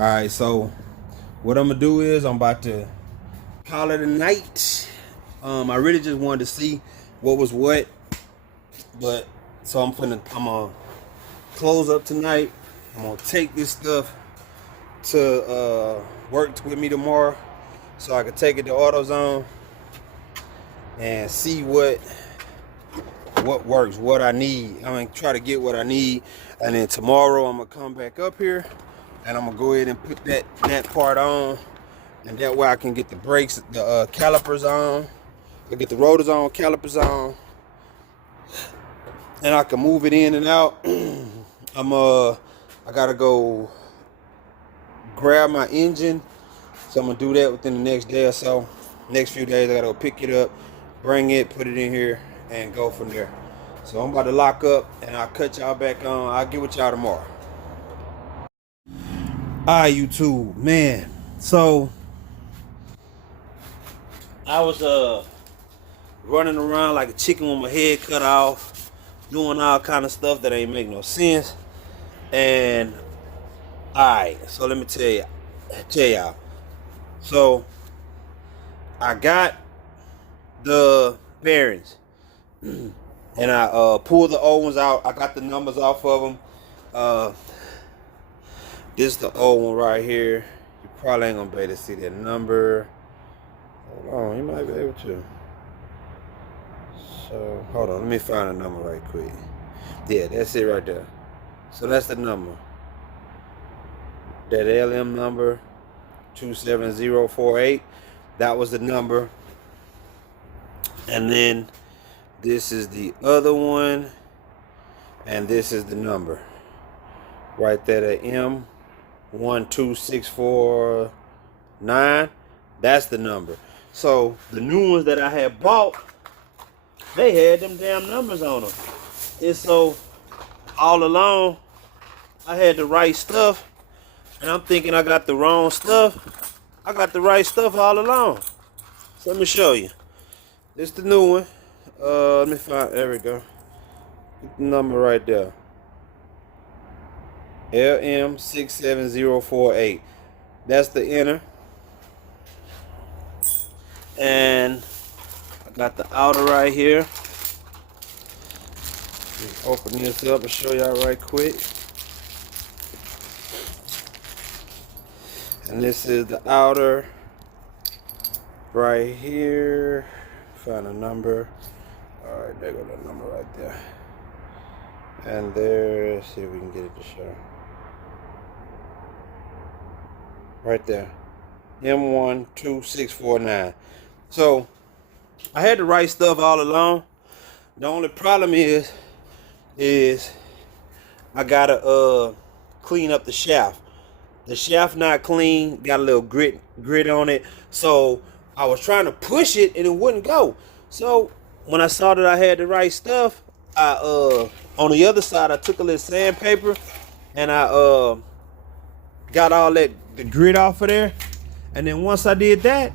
Alright, so what I'm gonna do is I'm about to call it a night. I really just wanted to see what was what, but so I'm gonna close up tonight. I'm gonna take this stuff to work with me tomorrow, so I can take it to AutoZone and see what works, what I need. I'm gonna try to get what I need, and then tomorrow I'm gonna come back up here and I'm gonna go ahead and put that part on, and that way I can get the brakes, the calipers on, I get the rotors on, calipers on, and I can move it in and out. I gotta go grab my engine, so I'm gonna do that within the next day or so. Next few days I gotta go pick it up, bring it, put it in here, and go from there. So I'm about to lock up, and I'll cut y'all back on. I'll get with y'all tomorrow. Alright, YouTube, man. So I was running around like a chicken with my head cut off, doing all kind of stuff that ain't make no sense. And alright, so let me tell y'all. So I got the bearings, and I pulled the old ones out. I got the numbers off of them. This is the old one right here. You probably ain't gonna be able to see that number. Hold on, you might be able to. So hold on, let me find a number right quick. Yeah, that's it right there. So that's the number. That LM number 27048. That was the number. And then this is the other one, and this is the number right there, the M12649. That's the number. So the new ones that I had bought, they had them damn numbers on them. And so all along I had the right stuff, and I'm thinking I got the wrong stuff. I got the right stuff all along. So let me show you. This is the new one. Let me find, there we go. Get the number right there. LM67048. That's the inner. And I got the outer right here. Let me open this up and show y'all right quick. And this is the outer right here. Find a number. Alright, there go the number right there. And there, let's see if we can get it to show. Right there. M12649. So I had the right stuff all along. The only problem is I gotta clean up the shaft. The shaft not clean, got a little grit on it. So I was trying to push it and it wouldn't go. So when I saw that I had the right stuff, I on the other side I took a little sandpaper and I got all the grit off of there. And then once I did that,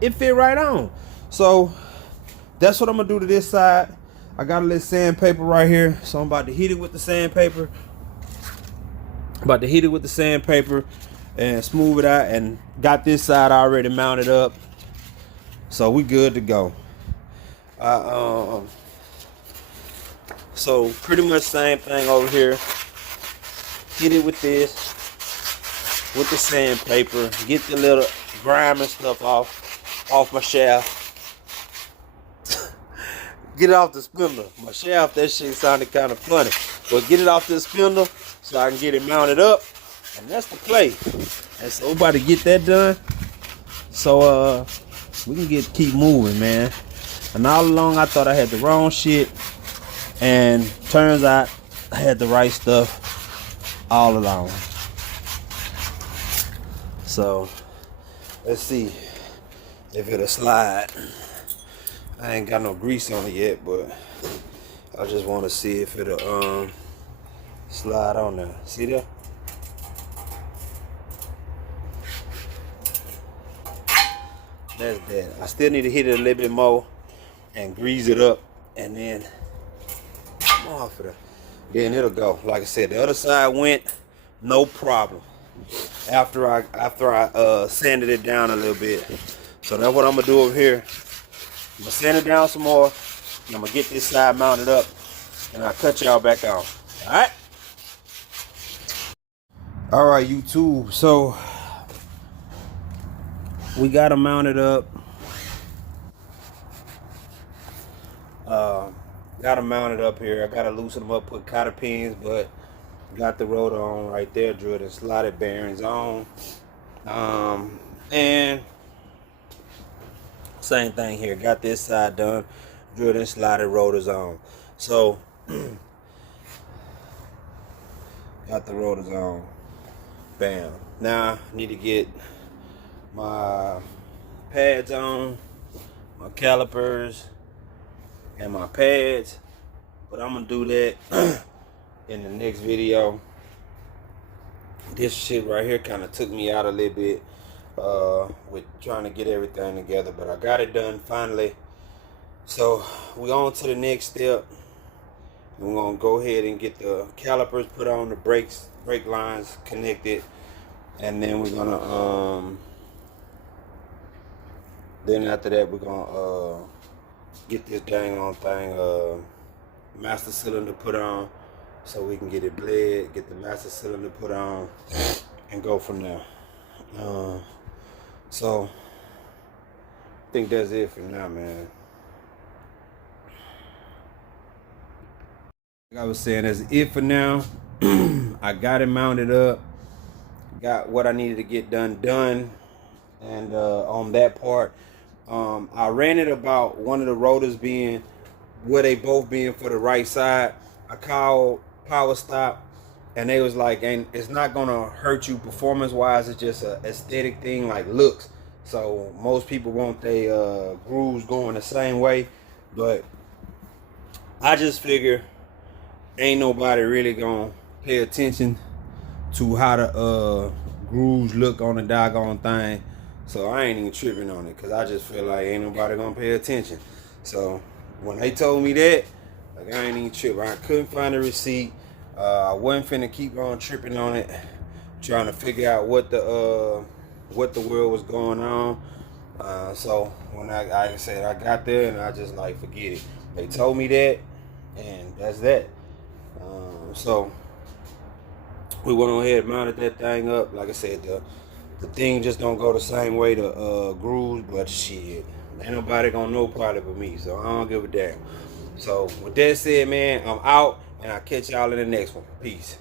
it fit right on. So that's what I'm gonna do to this side. I got a little sandpaper right here, so I'm about to heat it with the sandpaper. And smooth it out, and got this side already mounted up, so we good to go. So pretty much same thing over here. Hit it with this, with the sandpaper, get the little grime and stuff off my shaft. Get it off the spindle. My shaft, that shit sounded kind of funny, but get it off the spindle so I can get it mounted up, and that's the play. And so we're about to get that done, so we can keep moving, man. And all along I thought I had the wrong shit, and turns out I had the right stuff all along. So let's see if it'll slide. I ain't got no grease on it yet, but I just want to see if it'll slide on there. See that? That's that. I still need to hit it a little bit more and grease it up, and then come off of it. Then it'll go. Like I said, the other side went no problem. after I sanded it down a little bit. So that's what I'm gonna do over here. I'm gonna sand it down some more. And I'm gonna get this side mounted up, and I'll cut y'all back on. All right, YouTube. So we got them mounted up. Got them mounted up here. I gotta loosen them up, put cotter pins, but got the rotor on right there, drilled and slotted bearings on. And same thing here. Got this side done, drilled and slotted rotors on. So got the rotors on. Bam. Now I need to get my pads on, my calipers, and my pads, but I'm gonna do that in the next video. This shit right here kind of took me out a little bit with trying to get everything together, but I got it done finally. So we're on to the next step. We're gonna go ahead and get the calipers put on, the brake lines connected, and then we're gonna then after that we're gonna get this dang on thing master cylinder put on, so we can get it bled, get the master cylinder put on, and go from there. So I think that's it for now, man. Like I was saying, that's it for now. I got it mounted up, got what I needed to get done, and on that part, I ran it about one of the rotors being where they both being for the right side. I called Powerstop, and they was like, and it's not gonna hurt you performance wise, it's just a aesthetic thing, like looks. So most people want their grooves going the same way, but I just figure ain't nobody really gonna pay attention to how the grooves look on the doggone thing. So I ain't even tripping on it, because I just feel like ain't nobody gonna pay attention. So when they told me that, like, I ain't even tripping. I couldn't find a receipt. I wasn't finna keep on tripping on it, trying to figure out what the world was going on. So when I said I got there, and I just like, forget it. They told me that, and that's that. So we went on ahead and mounted that thing up. Like I said, the thing just don't go the same way the grooves, but shit, ain't nobody gonna know probably but me, so I don't give a damn. So with that said, man, I'm out, and I'll catch y'all in the next one. Peace.